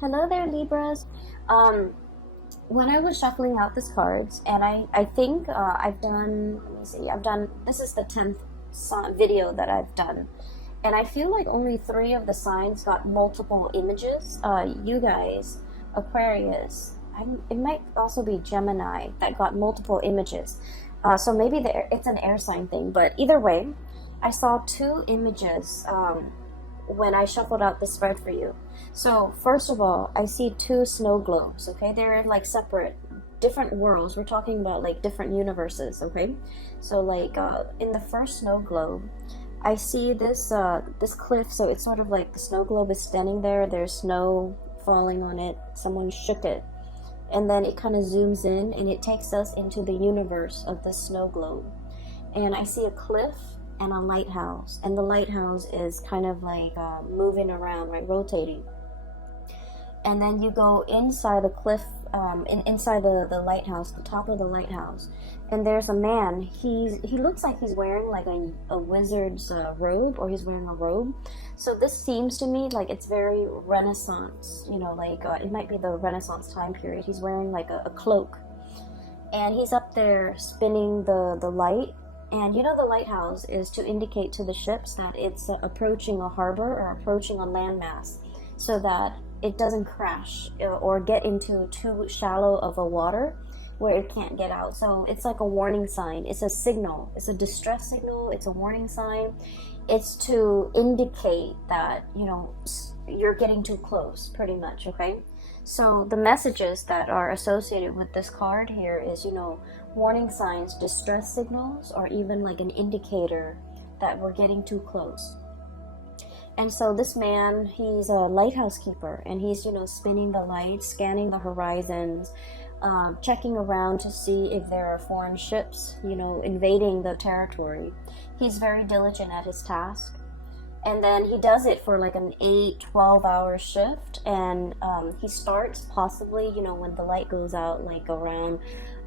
Hello there, Libras. When I was shuffling out these cards, and I think I've done, let me see, this is the 10th video that I've done. And I feel like only three of the signs got multiple images. You guys, Aquarius, it might also be Gemini that got multiple images. So maybe it's an air sign thing, but either way, I saw two images when I shuffled out the spread for you. So first of all, I see two snow globes, okay? They're like separate, different worlds. We're talking about like different universes, okay? So like in the first snow globe, I see this cliff, so it's sort of like the snow globe is standing there, there's snow falling on it, someone shook it, and then it kind of zooms in and it takes us into the universe of the snow globe. And I see a cliff and a lighthouse, and the lighthouse is kind of like moving around, right, rotating. And then you go inside the cliff, inside the lighthouse, the top of the lighthouse, and there's a man. He looks like he's wearing like a wizard's robe, or he's wearing a robe. So this seems to me like it's very Renaissance, you know, like it might be the Renaissance time period. He's wearing like a cloak, and he's up there spinning the light. And you know, the lighthouse is to indicate to the ships that it's approaching a harbor or approaching a landmass, so that it doesn't crash or get into too shallow of a water where it can't get out. So it's like a warning sign. It's a signal. It's a distress signal. It's a warning sign. It's to indicate that, you know, you're getting too close, pretty much, okay? So the messages that are associated with this card here is, you know, warning signs, distress signals, or even like an indicator that we're getting too close. And so this man, he's a lighthouse keeper, and he's, you know, spinning the lights, scanning the horizons, checking around to see if there are foreign ships, you know, invading the territory. He's very diligent at his task. And then he does it for like an 8-12 hour shift, and he starts possibly, you know, when the light goes out, like around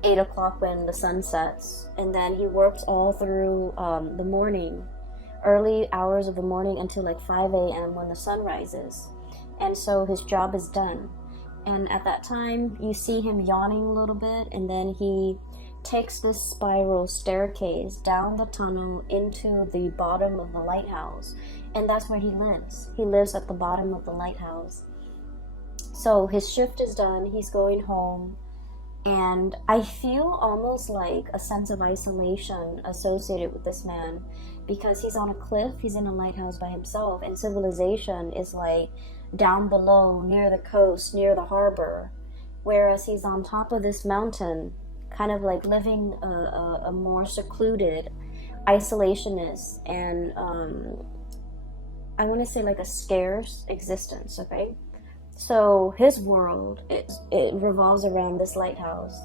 8 o'clock when the sun sets, and then he works all through the morning, early hours of the morning until like 5 a.m. when the sun rises. And so his job is done. And at that time, you see him yawning a little bit, and then he takes this spiral staircase down the tunnel into the bottom of the lighthouse. And that's where he lives. He lives at the bottom of the lighthouse. So his shift is done, he's going home, and I feel almost like a sense of isolation associated with this man, because he's on a cliff, he's in a lighthouse by himself, and civilization is like down below, near the coast, near the harbor, whereas he's on top of this mountain, kind of like living a more secluded, isolationist, and I want to say like a scarce existence, okay? So his world, it revolves around this lighthouse,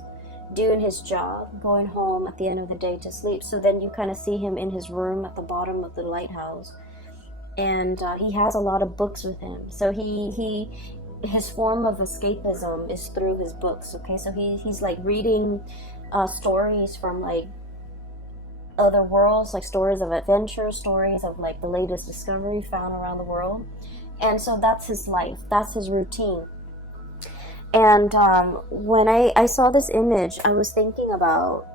doing his job, going home at the end of the day to sleep. So then you kind of see him in his room at the bottom of the lighthouse, and he has a lot of books with him. So his form of escapism is through his books, okay? So he's like reading stories from like other worlds, like stories of adventure, stories of like the latest discovery found around the world. And so that's his life, that's his routine. And when I saw this image, I was thinking about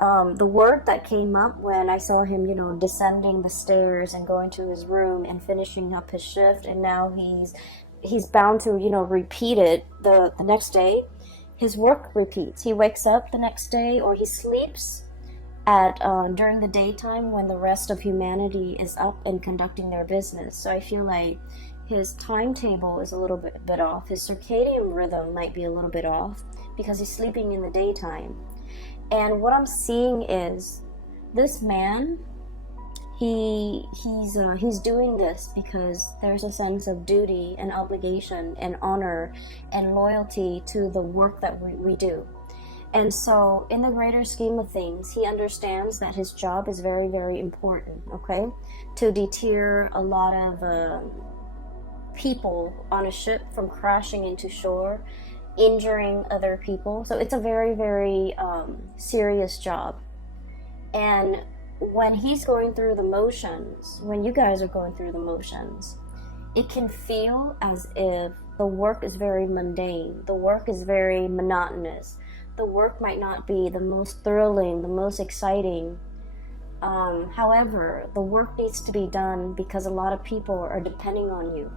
the word that came up when I saw him, you know, descending the stairs and going to his room and finishing up his shift, and now he's bound to, you know, repeat it the next day. His work repeats. He wakes up the next day, or he sleeps at during the daytime when the rest of humanity is up and conducting their business. So I feel like his timetable is a little bit off. His circadian rhythm might be a little bit off because he's sleeping in the daytime. And what I'm seeing is this man, he's doing this because there's a sense of duty and obligation and honor and loyalty to the work that we do. And so in the greater scheme of things, he understands that his job is very, very important, okay? To deter a lot of people on a ship from crashing into shore, injuring other people. So it's a very, very serious job. And when he's going through the motions, when you guys are going through the motions, it can feel as if the work is very mundane, the work is very monotonous, the work might not be the most thrilling, the most exciting. However, the work needs to be done because a lot of people are depending on you.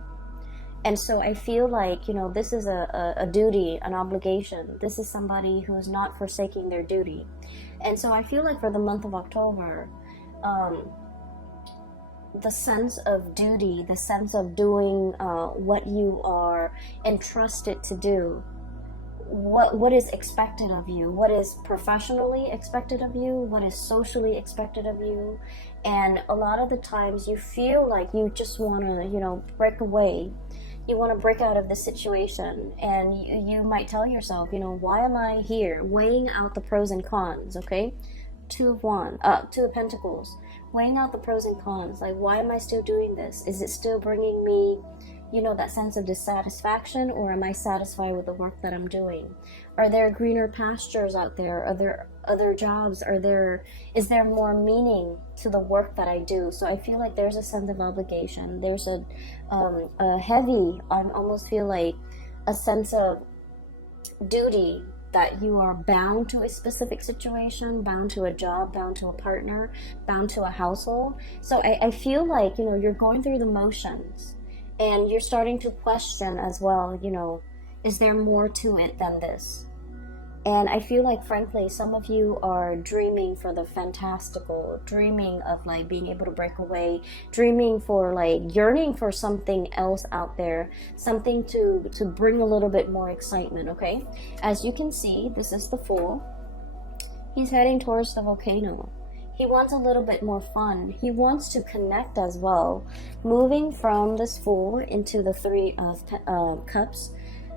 And so I feel like, this is a duty, an obligation. This is somebody who is not forsaking their duty. And so I feel like for the month of October, the sense of duty, the sense of doing what you are entrusted to do, what is expected of you, what is professionally expected of you, what is socially expected of you. And a lot of the times you feel like you just want to, break away. You want to break out of the situation, and you might tell yourself, why am I here? Weighing out the pros and cons, okay? Two of Pentacles. Weighing out the pros and cons. Like, why am I still doing this? Is it still bringing me, that sense of dissatisfaction, or am I satisfied with the work that I'm doing? Are there greener pastures out there? Are there other jobs? Is there more meaning to the work that I do? So I feel like there's a sense of obligation. There's a heavy, I almost feel like a sense of duty, that you are bound to a specific situation, bound to a job, bound to a partner, bound to a household. So I feel like, you're going through the motions, and you're starting to question as well, is there more to it than this? And I feel like, frankly, some of you are dreaming for the fantastical, dreaming of like being able to break away, dreaming for like yearning for something else out there, something to bring a little bit more excitement, okay? As you can see, this is the Fool. He's heading towards the volcano. He wants a little bit more fun. He wants to connect as well. Moving from this Fool into the Three of Cups.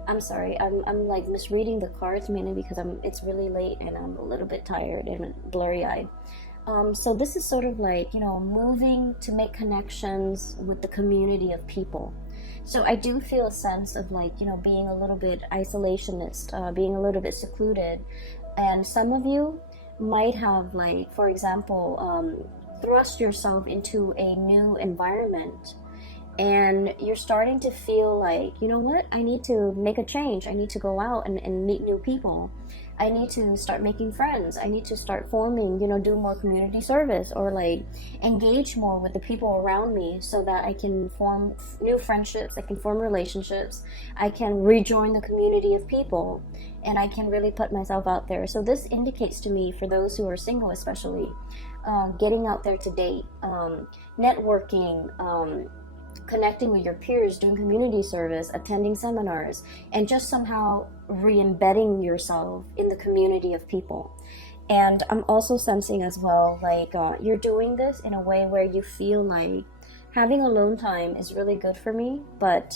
I'm sorry, I'm like misreading the cards, mainly because it's really late and I'm a little bit tired and blurry-eyed. So this is sort of like, moving to make connections with the community of people. So I do feel a sense of like, being a little bit isolationist, being a little bit secluded. And some of you might have, like, for example, thrust yourself into a new environment, and you're starting to feel like, what, I need to make a change. I need to go out and meet new people. I need to start making friends. I need to start forming, do more community service, or like engage more with the people around me, so that I can form new friendships, I can form relationships, I can rejoin the community of people, and I can really put myself out there. So this indicates to me, for those who are single especially, getting out there to date, networking, connecting with your peers, doing community service, attending seminars, and just somehow re-embedding yourself in the community of people. And I'm also sensing as well, like, you're doing this in a way where you feel like having alone time is really good for me, but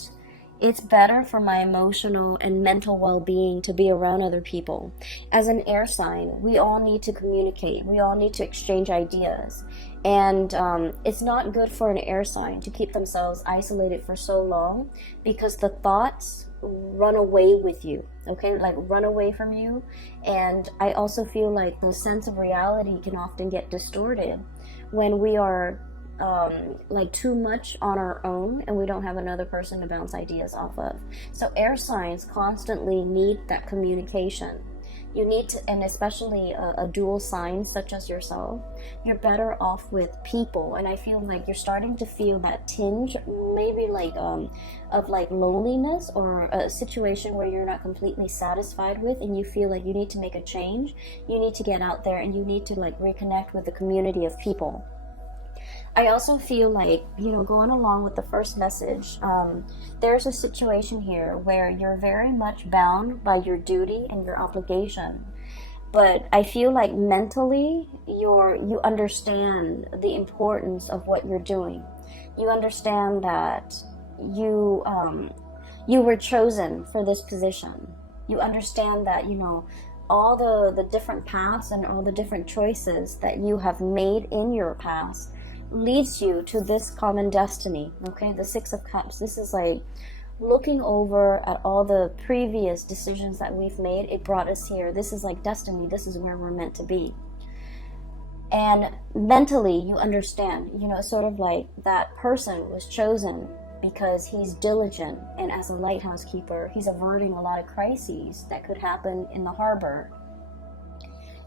it's better for my emotional and mental well-being to be around other people. As an air sign, we all need to communicate. We all need to exchange ideas. And it's not good for an air sign to keep themselves isolated for so long, because the thoughts run away with you, okay? Like, run away from you. And I also feel like the sense of reality can often get distorted when we are like too much on our own and we don't have another person to bounce ideas off of. So air signs constantly need that communication. You need to, and especially a dual sign such as yourself, you're better off with people. And I feel like you're starting to feel that tinge, maybe like of like loneliness, or a situation where you're not completely satisfied with, and you feel like you need to make a change. You need to get out there and you need to like reconnect with the community of people. I also feel like, going along with the first message, there's a situation here where you're very much bound by your duty and your obligation. But I feel like mentally, you understand the importance of what you're doing. You understand that you were chosen for this position. You understand that, all the different paths and all the different choices that you have made in your past leads you to this common destiny, okay? The Six of Cups. This is like looking over at all the previous decisions that we've made. It brought us here. This is like destiny. This is where we're meant to be. And mentally, you understand, sort of like that person was chosen because he's diligent, and as a lighthouse keeper, he's averting a lot of crises that could happen in the harbor.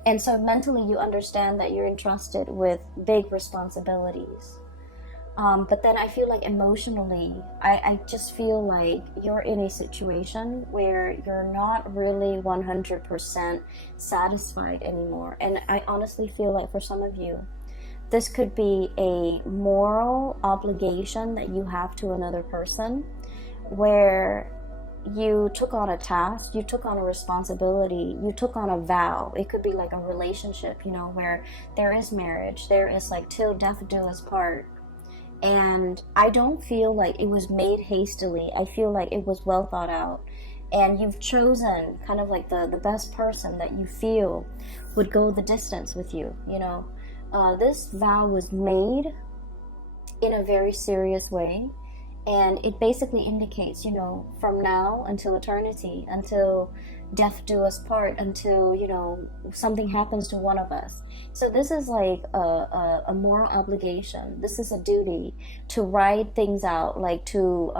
And so mentally you understand that you're entrusted with big responsibilities. But then I feel like emotionally, I just feel like you're in a situation where you're not really 100% satisfied anymore. And I honestly feel like for some of you, this could be a moral obligation that you have to another person, where you took on a task, you took on a responsibility, you took on a vow. It could be like a relationship, you know, where there is marriage, there is like till death do us part. And I don't feel like it was made hastily. I feel like it was well thought out. And you've chosen kind of like the best person that you feel would go the distance with you, you know. This vow was made in a very serious way. And it basically indicates, you know, from now until eternity, until death do us part, until, you know, something happens to one of us. So this is like a moral obligation. This is a duty to ride things out, like to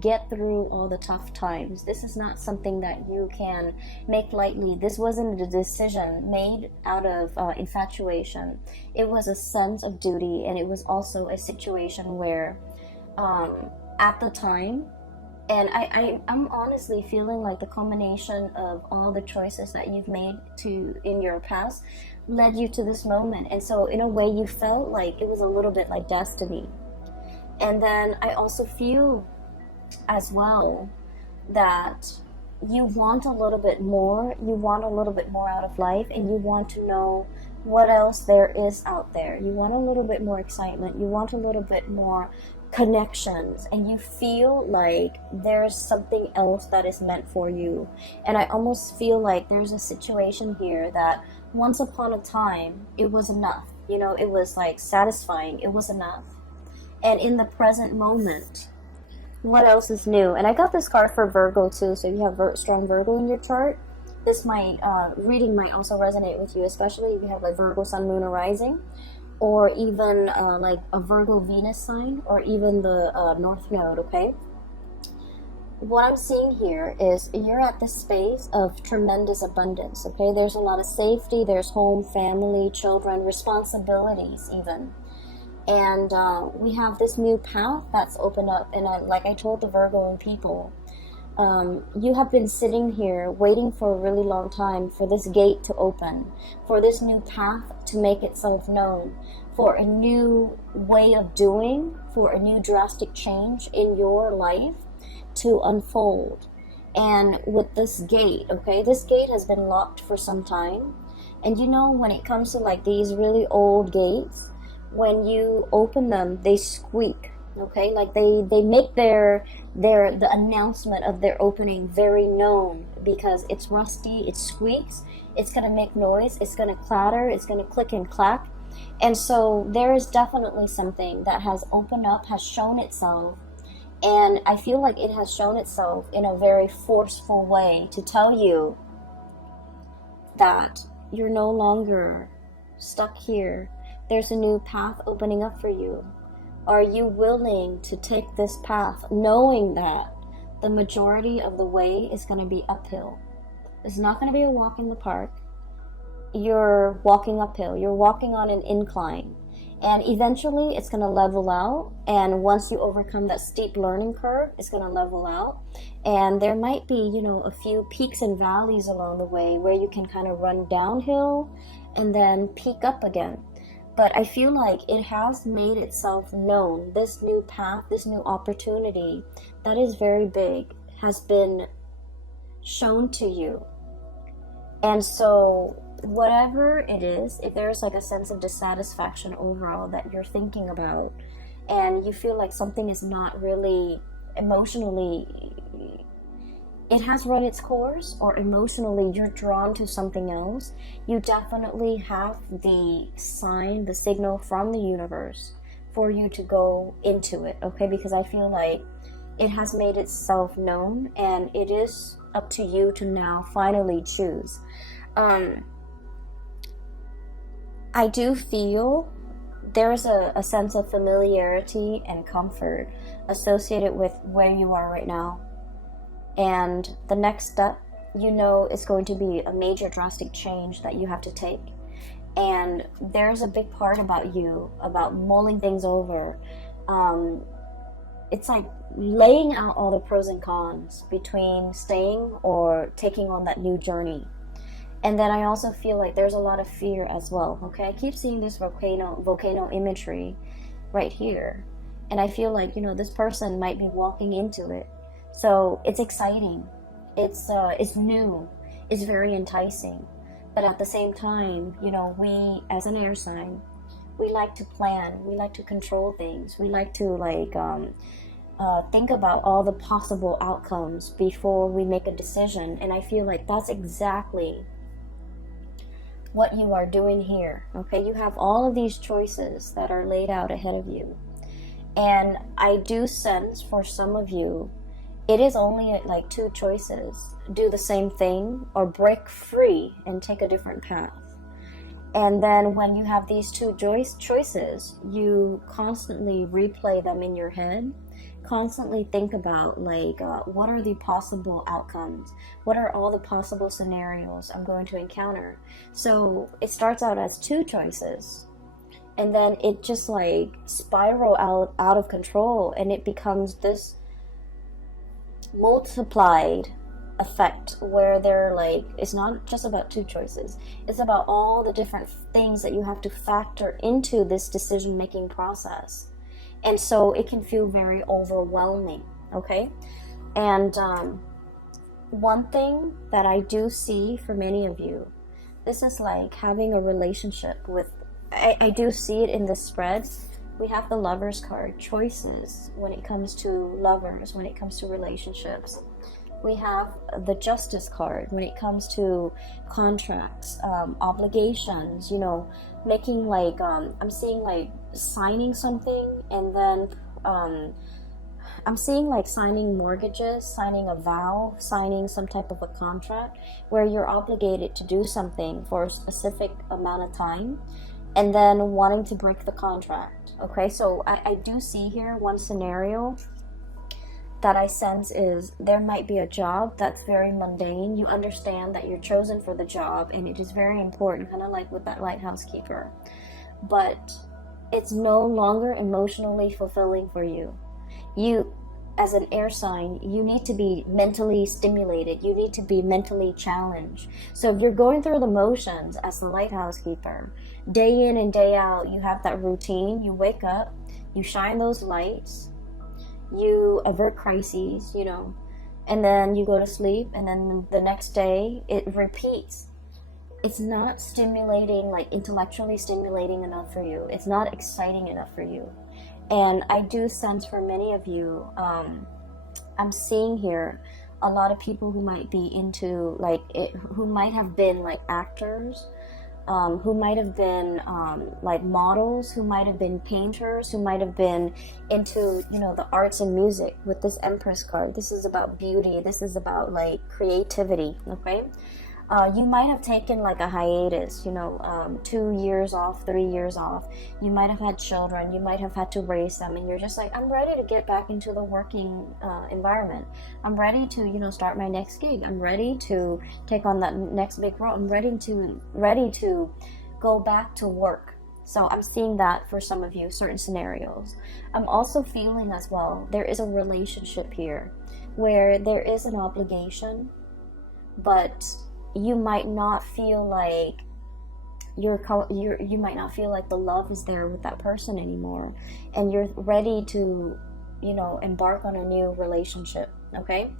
get through all the tough times. This is not something that you can make lightly. This wasn't a decision made out of infatuation. It was a sense of duty, and it was also a situation where at the time, and I'm honestly feeling like the combination of all the choices that you've made in your past led you to this moment. And so in a way you felt like it was a little bit like destiny. And then I also feel as well that you want a little bit more. You want a little bit more out of life, and you want to know what else there is out there. You want a little bit more excitement. You want a little bit more connections, and you feel like there's something else that is meant for you. And I almost feel like there's a situation here that once upon a time it was enough, you know, it was like satisfying, it was enough. And in the present moment, what else is new? And I got this card for Virgo too, so if you have strong Virgo in your chart, this might reading might also resonate with you, especially if you have like Virgo sun, moon, or rising, or even like a Virgo Venus sign, or even the North Node, okay? What I'm seeing here is you're at this space of tremendous abundance, okay? There's a lot of safety, there's home, family, children, responsibilities even. And we have this new path that's opened up, and like I told the Virgo people, you have been sitting here waiting for a really long time for this gate to open, for this new path to make itself known, for a new way of doing, for a new drastic change in your life to unfold. And with this gate, okay, this gate has been locked for some time. And you know, when it comes to like these really old gates, when you open them, they squeak. Okay, like they make the announcement of their opening very known, because it's rusty, it squeaks, it's gonna make noise, it's gonna clatter, it's gonna click and clack. And so there is definitely something that has opened up, has shown itself, and I feel like it has shown itself in a very forceful way to tell you that you're no longer stuck here. There's a new path opening up for you. Are you willing to take this path, knowing that the majority of the way is going to be uphill? It's not going to be a walk in the park. You're walking uphill. You're walking on an incline. And eventually it's going to level out. And once you overcome that steep learning curve, it's going to level out. And there might be, you know, a few peaks and valleys along the way where you can kind of run downhill and then peak up again. But I feel like it has made itself known. This new path, this new opportunity that is very big has been shown to you. And so whatever it is, if there's like a sense of dissatisfaction overall that you're thinking about, and you feel like something is not really emotionally, it has run its course, or emotionally you're drawn to something else, you definitely have the sign, the signal from the universe for you to go into it, okay? Because I feel like it has made itself known, and it is up to you to now finally choose. I do feel there's a sense of familiarity and comfort associated with where you are right now. And the next step, you know, is going to be a major drastic change that you have to take. And there's a big part about you, about mulling things over. It's like laying out all the pros and cons between staying or taking on that new journey. And then I also feel like there's a lot of fear as well. Okay, I keep seeing this volcano imagery right here, and I feel like, you know, this person might be walking into it. So it's exciting, it's new, it's very enticing. But at the same time, you know, we as an air sign, we like to plan, we like to control things, we like to think about all the possible outcomes before we make a decision. And I feel like that's exactly what you are doing here. Okay, you have all of these choices that are laid out ahead of you, and I do sense for some of you it is only like two choices: do the same thing or break free and take a different path. And then when you have these two choices, you constantly replay them in your head, constantly think about like what are the possible outcomes, what are all the possible scenarios I'm going to encounter. So it starts out as two choices, and then it just like spiral out of control, and it becomes this multiplied effect where they're like, it's not just about two choices, it's about all the different things that you have to factor into this decision making process. And so it can feel very overwhelming. Okay, and one thing that I do see for many of you, this is like having a relationship with, I do see it in the spread. We have the Lovers card, choices when it comes to lovers, when it comes to relationships. We have the Justice card when it comes to contracts, obligations, you know, making like, I'm seeing like signing something, and then I'm seeing like signing mortgages, signing a vow, signing some type of a contract where you're obligated to do something for a specific amount of time, and then wanting to break the contract. Okay, so I do see here one scenario that I sense is there might be a job that's very mundane. You understand that you're chosen for the job and it is very important, kind of like with that lighthouse keeper. But it's no longer emotionally fulfilling for you. You, as an air sign, you need to be mentally stimulated. You need to be mentally challenged. So if you're going through the motions as the lighthouse keeper, day in and day out, you have that routine. You wake up, you shine those lights, you avert crises, you know, and then you go to sleep, and then the next day it repeats. It's not stimulating, like intellectually stimulating enough for you. It's not exciting enough for you. And I do sense for many of you, I'm seeing here a lot of people who might be into like it, who might have been like actors, who might have been like models, who might have been painters, who might have been into, you know, the arts and music. With this Empress card, this is about beauty, this is about like creativity. Okay, you might have taken like a hiatus, you know, 2 years off, 3 years off. You might have had children, you might have had to raise them, and you're just like, I'm ready to get back into the working environment. I'm ready to, you know, start my next gig. I'm ready to take on that next big role. I'm ready to go back to work. So I'm seeing that for some of you, certain scenarios. I'm also feeling as well, there is a relationship here where there is an obligation, but you might not feel like you might not feel like the love is there with that person anymore, and you're ready to, you know, embark on a new relationship. Okay,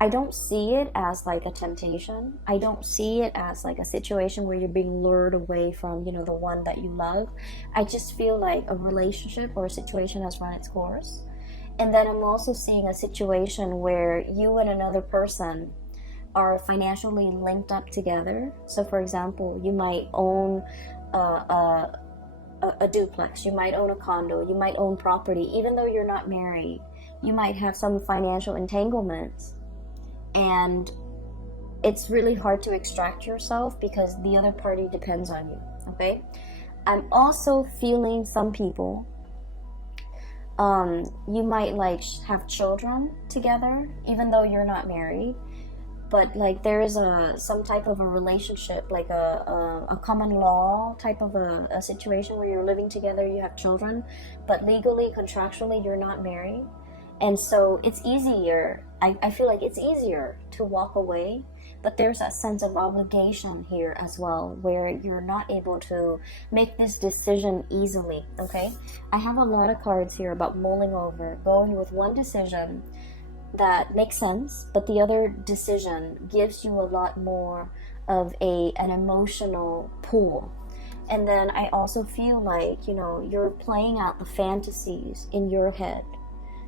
I don't see it as like a temptation. I don't see it as like a situation where you're being lured away from, you know, the one that you love. I just feel like a relationship or a situation has run its course. And then I'm also seeing a situation where you and another person are financially linked up together. So for example, you might own a duplex, you might own a condo, you might own property, even though you're not married. You might have some financial entanglements, and it's really hard to extract yourself because the other party depends on you. Okay, I'm also feeling some people, you might like have children together, even though you're not married. But like there is some type of a relationship, like a common law type of a situation where you're living together, you have children, but legally, contractually, you're not married. And so it's easier, I feel like it's easier to walk away, but there's that sense of obligation here as well, where you're not able to make this decision easily, okay? I have a lot of cards here about mulling over, going with one decision that makes sense, but the other decision gives you a lot more of an emotional pull. And then I also feel like, you know, you're playing out the fantasies in your head.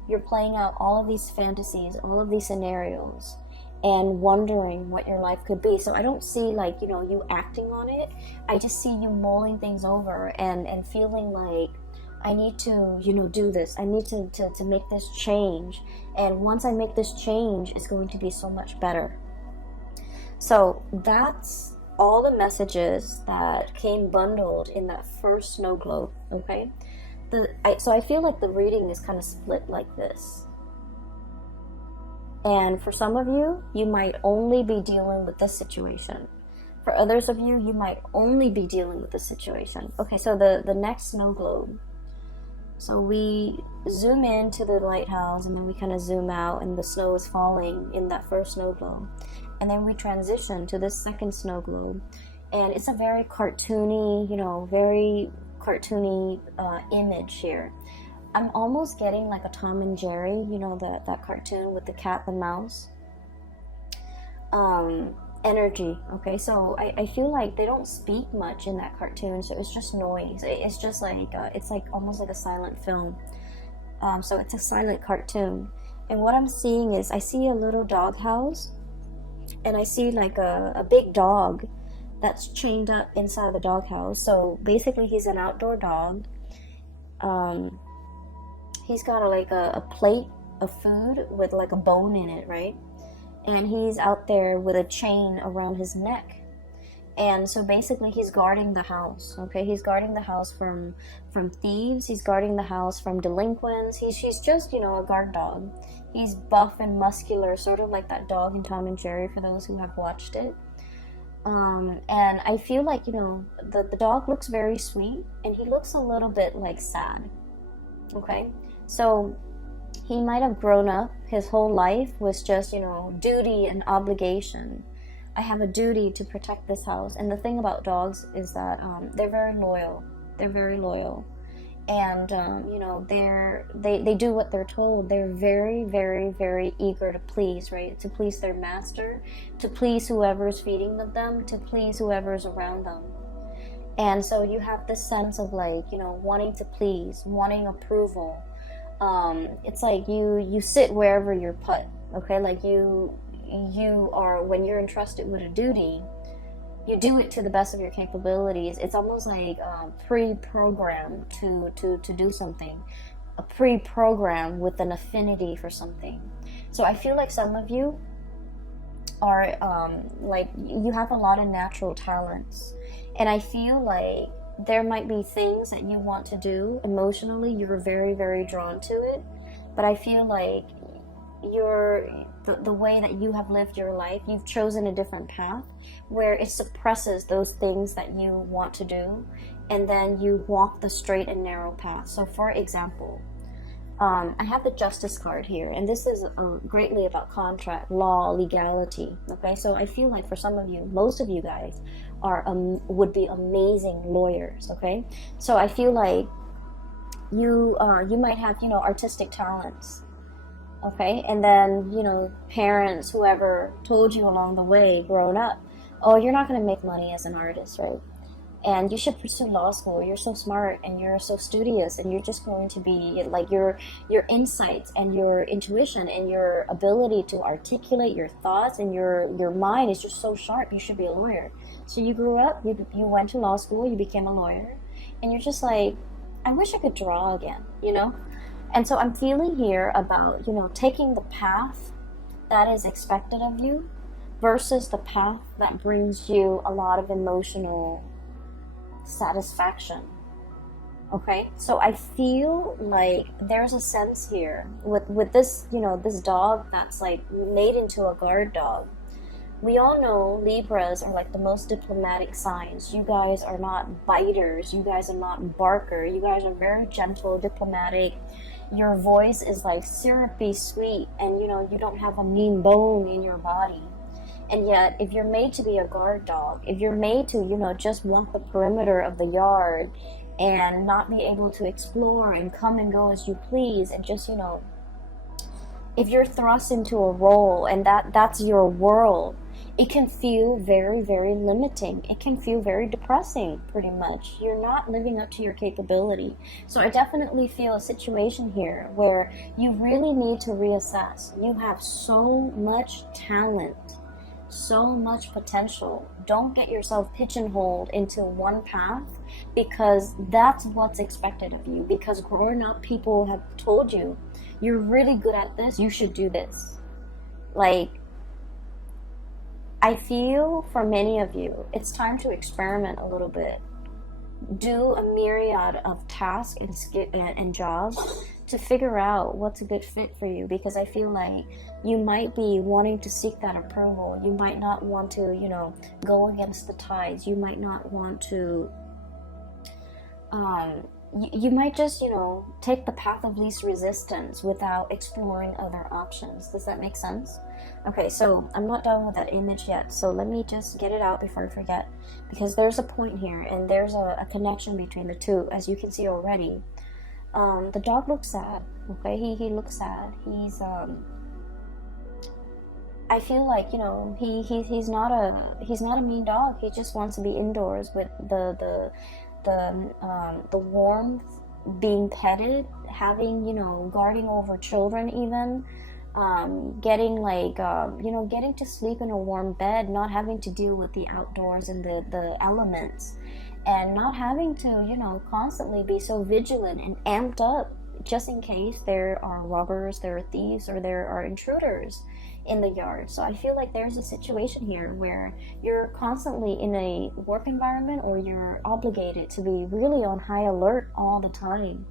You're playing out all of these fantasies, all of these scenarios, and wondering what your life could be. So I don't see like, you know, you acting on it. I just see you mulling things over and feeling like, I need to, you know, do this. I need to make this change. And once I make this change, it's going to be so much better. So that's all the messages that came bundled in that first snow globe, okay? So I feel like the reading is kind of split like this. And for some of you, you might only be dealing with this situation. For others of you, you might only be dealing with this situation. Okay, so the next snow globe. So we zoom into the lighthouse, and then we kind of zoom out, and the snow is falling in that first snow globe. And then we transition to this second snow globe. And it's a very cartoony, you know, very cartoony image here. I'm almost getting like a Tom and Jerry, you know, that cartoon with the cat and mouse energy. Okay, so I feel like they don't speak much in that cartoon, so it's just noise. It's just like it's like almost like a silent film. So it's a silent cartoon, and what I'm seeing is I see a little dog house, and I see like a big dog that's chained up inside the dog house. So basically he's an outdoor dog. He's got a plate of food with like a bone in it, right? And he's out there with a chain around his neck. And so basically he's guarding the house, okay? He's guarding the house from thieves. He's guarding the house from delinquents. He's just, you know, a guard dog. He's buff and muscular, sort of like that dog in Tom and Jerry, for those who have watched it. And I feel like, you know, the dog looks very sweet, and he looks a little bit like sad, okay? So he might have grown up, his whole life was just, you know, duty and obligation. I have a duty to protect this house. And the thing about dogs is that they're very loyal. They're very loyal. And, you know, they do what they're told. They're very, very, very eager to please, right? To please their master, to please whoever's feeding them, to please whoever's around them. And so you have this sense of like, you know, wanting to please, wanting approval. It's like you sit wherever you're put, okay? Like you are, when you're entrusted with a duty, you do it to the best of your capabilities. It's almost like pre-programmed to do something, a pre-program with an affinity for something. So I feel like some of you are like, you have a lot of natural talents, and I feel like there might be things that you want to do emotionally. You're very, very drawn to it, but I feel like the way that you have lived your life, you've chosen a different path where it suppresses those things that you want to do, and then you walk the straight and narrow path. So for example, I have the Justice card here, and this is greatly about contract, law, legality, okay? So I feel like for some of you, most of you guys would be amazing lawyers, okay? So I feel like you might have, you know, artistic talents, okay? And then, you know, parents, whoever told you along the way growing up, oh, you're not going to make money as an artist, right? And you should pursue law school. You're so smart and you're so studious, and you're just going to be like your insights and your intuition and your ability to articulate your thoughts and your mind is just so sharp. You should be a lawyer. So you grew up, you went to law school, you became a lawyer, and you're just like, I wish I could draw again, you know? And so I'm feeling here about, you know, taking the path that is expected of you versus the path that brings you a lot of emotional satisfaction. Okay, so I feel like there's a sense here with this, you know, this dog that's like made into a guard dog. We all know Libras are like the most diplomatic signs. You guys are not biters. You guys are not barker. You guys are very gentle, diplomatic. Your voice is like syrupy sweet, and you know, you don't have a mean bone in your body. And yet, if you're made to be a guard dog, if you're made to, you know, just walk the perimeter of the yard and not be able to explore and come and go as you please, and just, you know, if you're thrust into a role and that's your world, it can feel very, very limiting. It can feel very depressing, pretty much. You're not living up to your capability. So I definitely feel a situation here where you really need to reassess. You have so much talent, so much potential. Don't get yourself pigeonholed into one path, because that's what's expected of you. Because growing up, people have told you, you're really good at this, you should do this. Like, I feel for many of you, it's time to experiment a little bit. Do a myriad of tasks and jobs to figure out what's a good fit for you, because I feel like you might be wanting to seek that approval. You might not want to, you know, go against the tides. You might not want to, you might just, you know, take the path of least resistance without exploring other options. Does that make sense? Okay, so I'm not done with that image yet, so let me just get it out before I forget, because there's a point here and there's a connection between the two, as you can see already. The dog looks sad. Okay, he looks sad. He's I feel like, you know, he's not a mean dog. He just wants to be indoors with the warmth, being petted, having, you know, guarding over children, even getting like you know, getting to sleep in a warm bed, not having to deal with the outdoors and the elements, and not having to, you know, constantly be so vigilant and amped up just in case there are robbers, there are thieves, or there are intruders in the yard. So I feel like there's a situation here where you're constantly in a work environment, or you're obligated to be really on high alert all the time,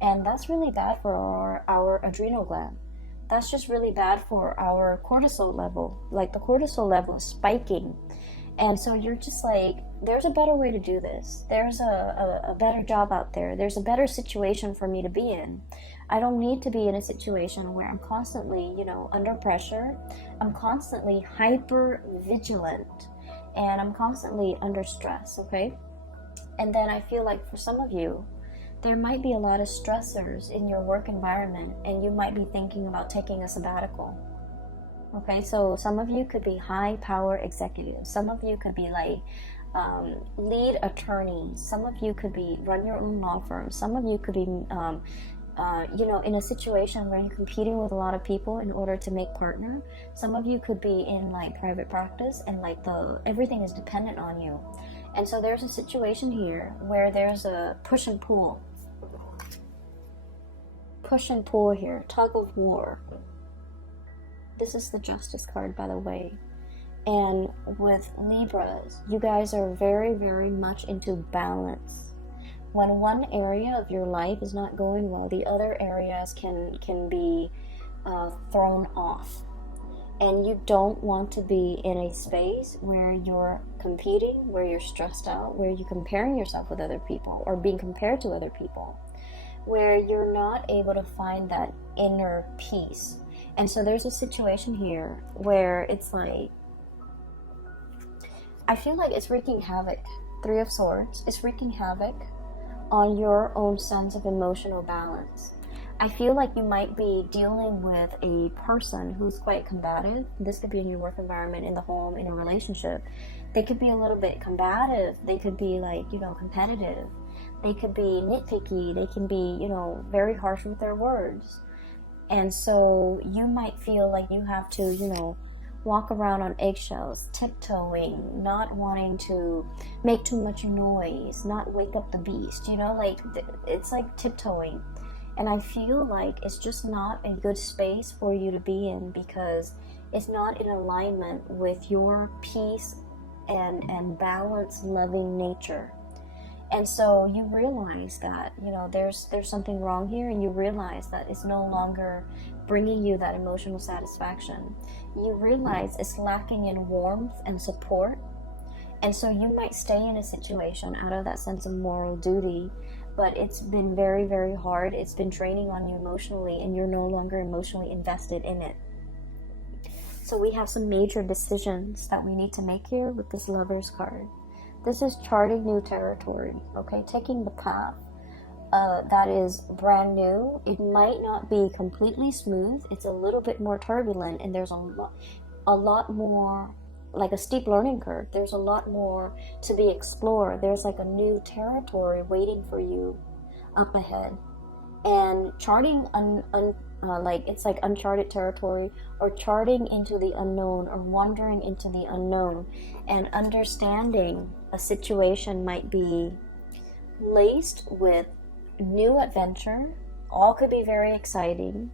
and that's really bad for our adrenal gland. That's just really bad for our cortisol level. Like, the cortisol level is spiking, and so you're just like, there's a better way to do this. There's a better job out there. There's a better situation for me to be in. I don't need to be in a situation where I'm constantly, you know, under pressure. I'm constantly hyper vigilant, and I'm constantly under stress, okay? And then I feel like for some of you, there might be a lot of stressors in your work environment, and you might be thinking about taking a sabbatical. Okay, so some of you could be high power executives. Some of you could be like lead attorneys. Some of you could be run your own law firm. Some of you could be you know, in a situation where you're competing with a lot of people in order to make partner. Some of you could be in like private practice, and like everything is dependent on you. And so there's a situation here where there's a push and pull here, tug of war. This is the Justice card, by the way. And with Libras, you guys are very, very much into balance. When one area of your life is not going well, the other areas can be thrown off. And you don't want to be in a space where you're competing, where you're stressed out, where you're comparing yourself with other people, or being compared to other people, where you're not able to find that inner peace. And so there's a situation here where it's like, I feel like it's wreaking havoc. Three of Swords is wreaking havoc on your own sense of emotional balance. I feel like you might be dealing with a person who's quite combative. This could be in your work environment, in the home, in a relationship. They could be a little bit combative. They could be like, you know, competitive. They could be nitpicky. They can be, you know, very harsh with their words. And so you might feel like you have to, you know, walk around on eggshells, tiptoeing, not wanting to make too much noise, not wake up the beast, you know, like it's like tiptoeing. And I feel like it's just not a good space for you to be in, because it's not in alignment with your peace and balance loving nature. And so you realize that, you know, there's something wrong here, and you realize that it's no longer bringing you that emotional satisfaction. You realize it's lacking in warmth and support. And so you might stay in a situation out of that sense of moral duty, but it's been very, very hard. It's been draining on you emotionally, and you're no longer emotionally invested in it. So we have some major decisions that we need to make here with this Lovers card. This is charting new territory, okay? Taking the path that is brand new. It might not be completely smooth. It's a little bit more turbulent, and there's a lot more, like a steep learning curve. There's a lot more to be explored. There's like a new territory waiting for you up ahead. And charting it's like uncharted territory, or charting into the unknown, or wandering into the unknown, and understanding a situation might be laced with new adventure. All could be very exciting,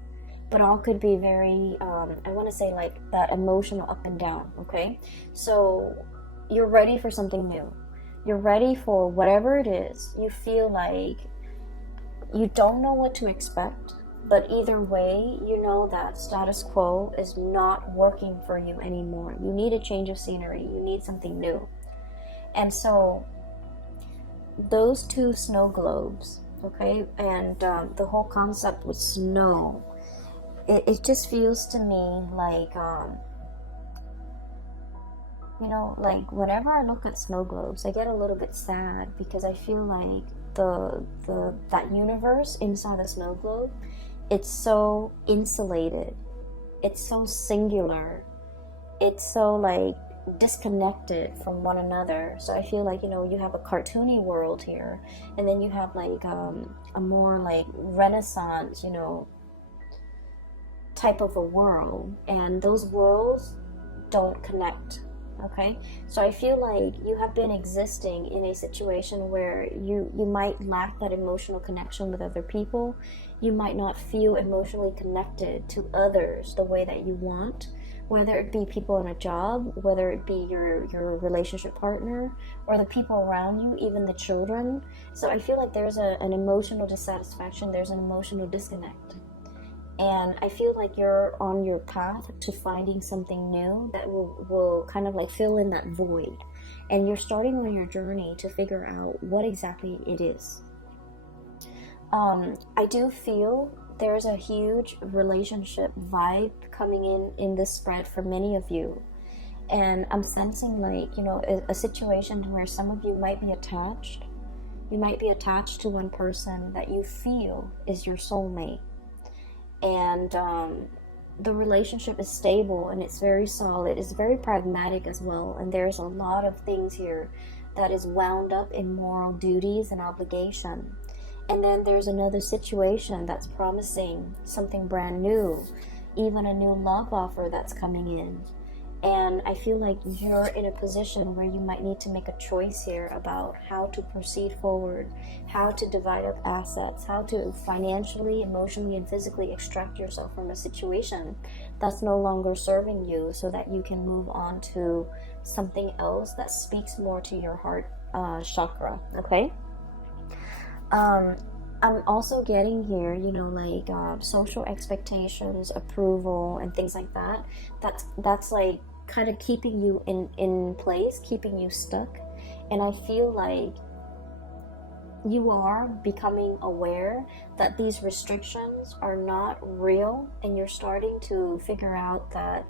but all could be very I want to say like that emotional up and down. Okay, so you're ready for something new. You're ready for whatever it is. You feel like you don't know what to expect, but either way, you know that status quo is not working for you anymore. You need a change of scenery. You need something new. And so those two snow globes, okay, and the whole concept with snow, it just feels to me like, you know, like whenever I look at snow globes, I get a little bit sad, because I feel like that universe inside the snow globe, it's so insulated, it's so singular, it's so like disconnected from one another. So I feel like, you know, you have a cartoony world here, and then you have like a more like Renaissance, you know, type of a world, and those worlds don't connect. Okay, so I feel like you have been existing in a situation where you might lack that emotional connection with other people. You might not feel emotionally connected to others the way that you want, whether it be people in a job, whether it be your relationship partner, or the people around you, even the children. So I feel like there's an emotional dissatisfaction, there's an emotional disconnect. And I feel like you're on your path to finding something new that will kind of like fill in that void. And you're starting on your journey to figure out what exactly it is. I do feel there's a huge relationship vibe coming in this spread for many of you. And I'm sensing like, you know, a situation where some of you might be attached. You might be attached to one person that you feel is your soulmate. And the relationship is stable, and it's very solid. It's very pragmatic as well, and there's a lot of things here that is wound up in moral duties and obligation. And then there's another situation that's promising something brand new, even a new love offer that's coming in. And I feel like you're in a position where you might need to make a choice here about how to proceed forward, how to divide up assets, how to financially, emotionally, and physically extract yourself from a situation that's no longer serving you, so that you can move on to something else that speaks more to your heart chakra, okay? I'm also getting here, you know, like social expectations, approval, and things like that. That's like kind of keeping you in place, keeping you stuck. And I feel like you are becoming aware that these restrictions are not real, and you're starting to figure out that,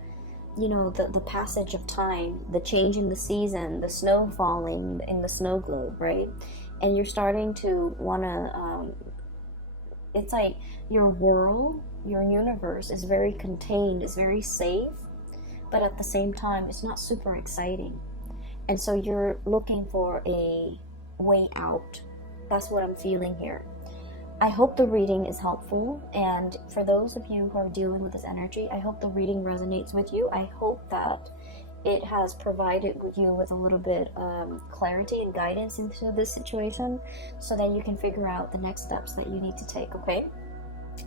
you know, the passage of time, the change in the season, the snow falling in the snow globe, right? And you're starting to want to, it's like your world, your universe is very contained, it's very safe, but at the same time, it's not super exciting. And so you're looking for a way out. That's what I'm feeling here. I hope the reading is helpful, and for those of you who are dealing with this energy, I hope the reading resonates with you. I hope that it has provided you with a little bit clarity and guidance into this situation, so that you can figure out the next steps that you need to take, okay?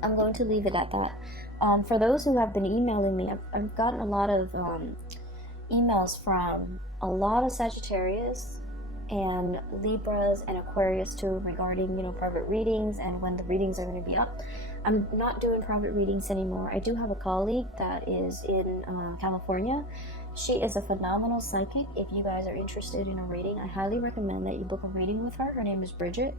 I'm going to leave it at that. For those who have been emailing me, I've gotten a lot of emails from a lot of Sagittarius and Libras and Aquarius too, regarding, you know, private readings and when the readings are going to be up. I'm not doing private readings anymore. I do have a colleague that is in California. She is a phenomenal psychic. If you guys are interested in a reading, I highly recommend that you book a reading with her. Her name is Bridget.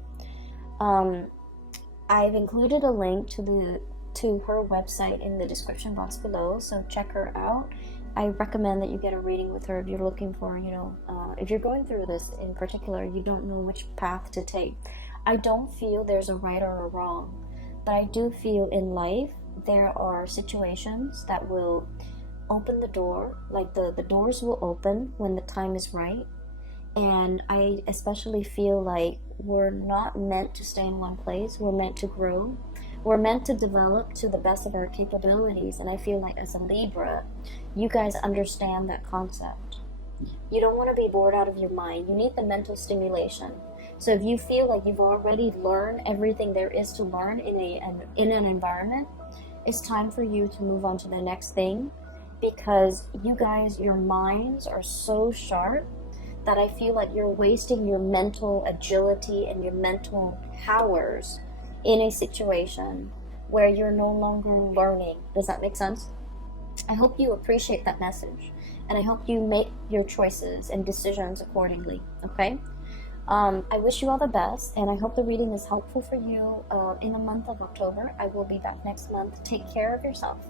I've included a link to her website in the description box below, so check her out. I recommend that you get a reading with her if you're looking for, you know, if you're going through this in particular, you don't know which path to take. I don't feel there's a right or a wrong, but I do feel in life there are situations that will open the door, like the doors will open when the time is right. And I especially feel like we're not meant to stay in one place. We're meant to grow. We're meant to develop to the best of our capabilities. And I feel like as a Libra, you guys understand that concept. You don't want to be bored out of your mind. You need the mental stimulation. So if you feel like you've already learned everything there is to learn in an environment, it's time for you to move on to the next thing, because you guys, your minds are so sharp that I feel like you're wasting your mental agility and your mental powers in a situation where you're no longer learning. Does that make sense? I hope you appreciate that message, and I hope you make your choices and decisions accordingly, okay? I wish you all the best, and I hope the reading is helpful for you in the month of October. I will be back next month. Take care of yourself.